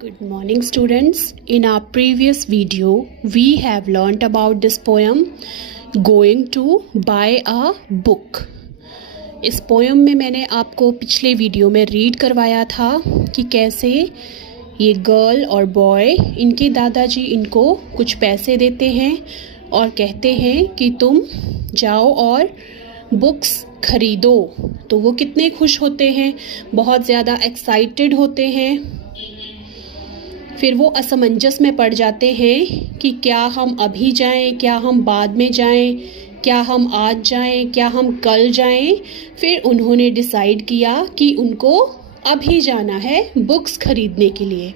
Good morning students. In our previous video, we have learnt about this poem Going to buy a book. इस poem में मैंने आपको पिछले video में read करवाया था कि कैसे ये गर्ल और बॉय इनके दादाजी इनको कुछ पैसे देते हैं और कहते हैं कि तुम जाओ और बुक्स खरीदो। तो वो कितने खुश होते हैं, बहुत ज़्यादा एक्साइटेड होते हैं। फिर वो असमंजस में पड़ जाते हैं कि क्या हम अभी जाएं, क्या हम बाद में जाएं, क्या हम आज जाएं, क्या हम कल जाएं। फिर उन्होंने डिसाइड किया कि उनको अभी जाना है बुक्स खरीदने के लिए।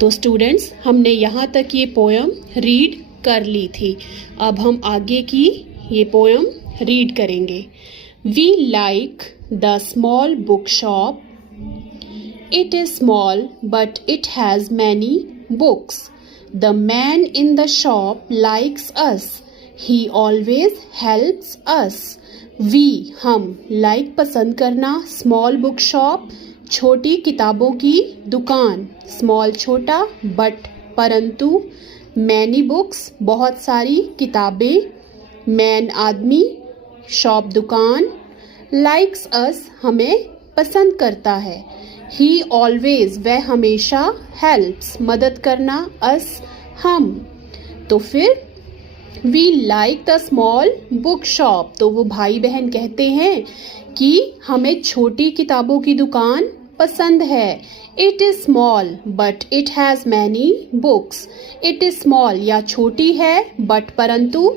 तो स्टूडेंट्स, हमने यहाँ तक ये पोएम रीड कर ली थी। अब हम आगे की ये पोएम रीड करेंगे। We like the small book shop. It is small, but it has many books. The man in the shop likes us. He always helps us. We हम like पसंद करना, small book shop छोटी किताबों की दुकान, small छोटा but परंतु, many books बहुत सारी किताबें, man आदमी, shop दुकान, likes us हमें पसंद करता है। He always वह हमेशा helps मदद करना, us हम। तो फिर we like the small book shop, तो वो भाई बहन कहते हैं कि हमें छोटी किताबों की दुकान पसंद है। It is small but it has many books. It is small या छोटी है but परंतु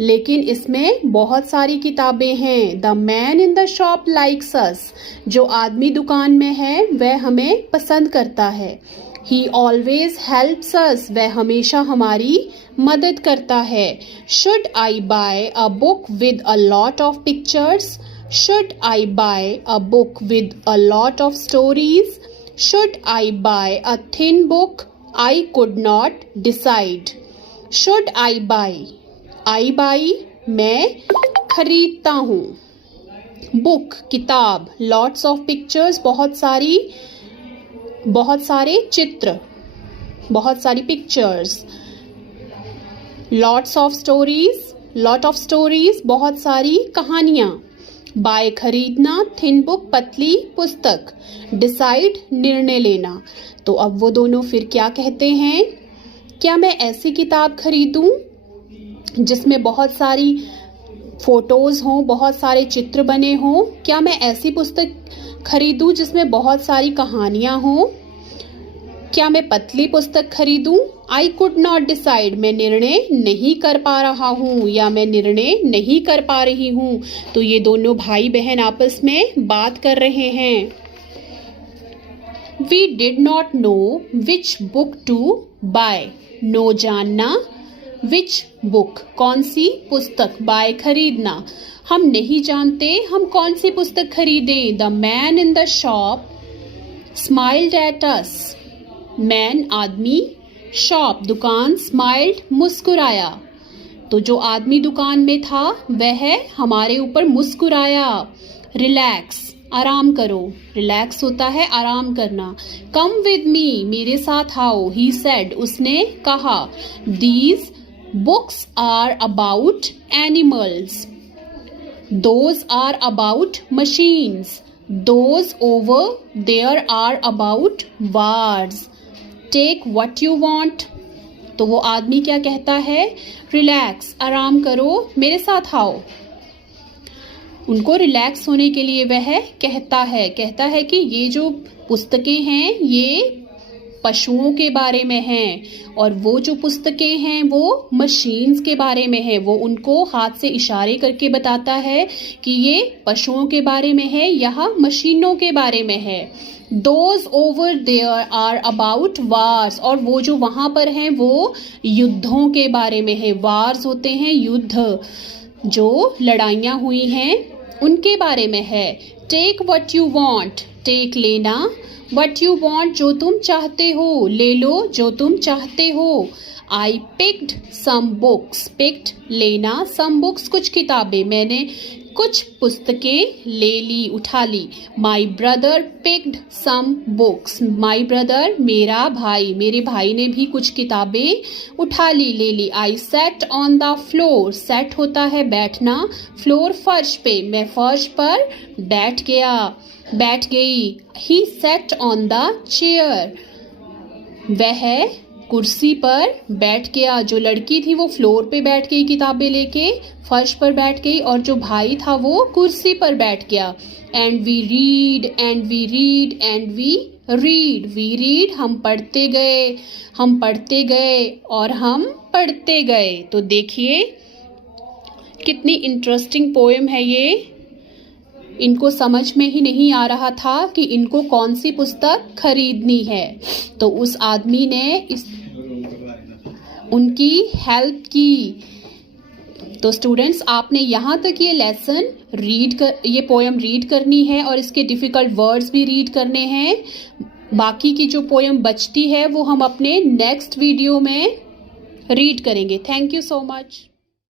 लेकिन इसमें बहुत सारी किताबें हैं। The man in the shop likes us, जो आदमी दुकान में है वह हमें पसंद करता है। ही ऑलवेज हेल्प्स अस, वह हमेशा हमारी मदद करता है। Should I buy a book with a lot of pictures? Should I buy a book with a lot of stories? Should I buy a thin book? I could not decide. Should I buy, I buy मैं खरीदता हूँ, book किताब, lots of pictures बहुत सारे चित्र, बहुत सारी pictures, lots of stories, lot of stories बहुत सारी कहानियाँ, बाय खरीदना, थिन बुक पतली पुस्तक, डिसाइड निर्णय लेना। तो अब वो दोनों फिर क्या कहते हैं, क्या मैं ऐसी किताब खरीदूं जिसमें बहुत सारी फोटोज़ हों, बहुत सारे चित्र बने हों? क्या मैं ऐसी पुस्तक खरीदूं जिसमें बहुत सारी कहानियां हों? क्या मैं पतली पुस्तक खरीदूं? आई कुड नॉट डिसाइड, मैं निर्णय नहीं कर पा रहा हूँ या मैं निर्णय नहीं कर पा रही हूँ। तो ये दोनों भाई बहन आपस में बात कर रहे हैं। We did not know which book to buy, know जानना, विच बुक कौन सी पुस्तक, बाय खरीदना, हम नहीं जानते हम कौन सी पुस्तक खरीदें। The man in the shop smiled at us, man आदमी, शॉप दुकान, स्माइल्ड मुस्कुराया। तो जो आदमी दुकान में था वह हमारे ऊपर मुस्कुराया। रिलैक्स आराम करो, रिलैक्स होता है आराम करना। कम विद मी मेरे साथ आओ, ही सेड उसने कहा। These books are about animals, those are about machines, those over there are about wars, take what you want। तो वो आदमी क्या कहता है, रिलैक्स आराम करो मेरे साथ आओ। उनको रिलैक्स होने के लिए वह कहता है कि ये जो पुस्तकें हैं ये पशुओं के बारे में हैं और वो जो पुस्तकें हैं वो मशीन्स के बारे में है। वो उनको हाथ से इशारे करके बताता है कि ये पशुओं के बारे में है, यहाँ मशीनों के बारे में है। Those over there are about wars, और वो जो वहाँ पर हैं वो युद्धों के बारे में है। वार्स होते हैं युद्ध, जो लड़ाइयाँ हुई हैं उनके बारे में है। Take what you want, take लेना, what you want जो तुम चाहते हो, ले लो जो तुम चाहते हो। I picked some books, picked लेना, some books कुछ किताबें, मैंने कुछ पुस्तकें ले ली, उठा ली। My brother picked some books, my brother मेरा भाई, मेरे भाई ने भी कुछ किताबें उठा ली, ले ली। I sat on the floor, sat होता है बैठना, फ्लोर फर्श पे, मैं फर्श पर बैठ गया, बैठ गई। ही सेट ऑन द चेयर, वह कुर्सी पर बैठ गया। जो लड़की थी वो फ्लोर पे बैठ गई किताबें लेके, फर्श पर बैठ गई, और जो भाई था वो कुर्सी पर बैठ गया। And we read, and we read, and we read, we read, हम पढ़ते गए, हम पढ़ते गए, और हम पढ़ते गए। तो देखिए कितनी इंटरेस्टिंग पोएम है ये। इनको समझ में ही नहीं आ रहा था कि इनको कौन सी पुस्तक खरीदनी है, तो उस आदमी ने उनकी हेल्प की। तो स्टूडेंट्स, आपने यहाँ तक ये लेसन ये पोएम रीड करनी है और इसके डिफ़िकल्ट वर्ड्स भी रीड करने हैं। बाकी की जो पोएम बचती है वो हम अपने नेक्स्ट वीडियो में रीड करेंगे। Thank you so much.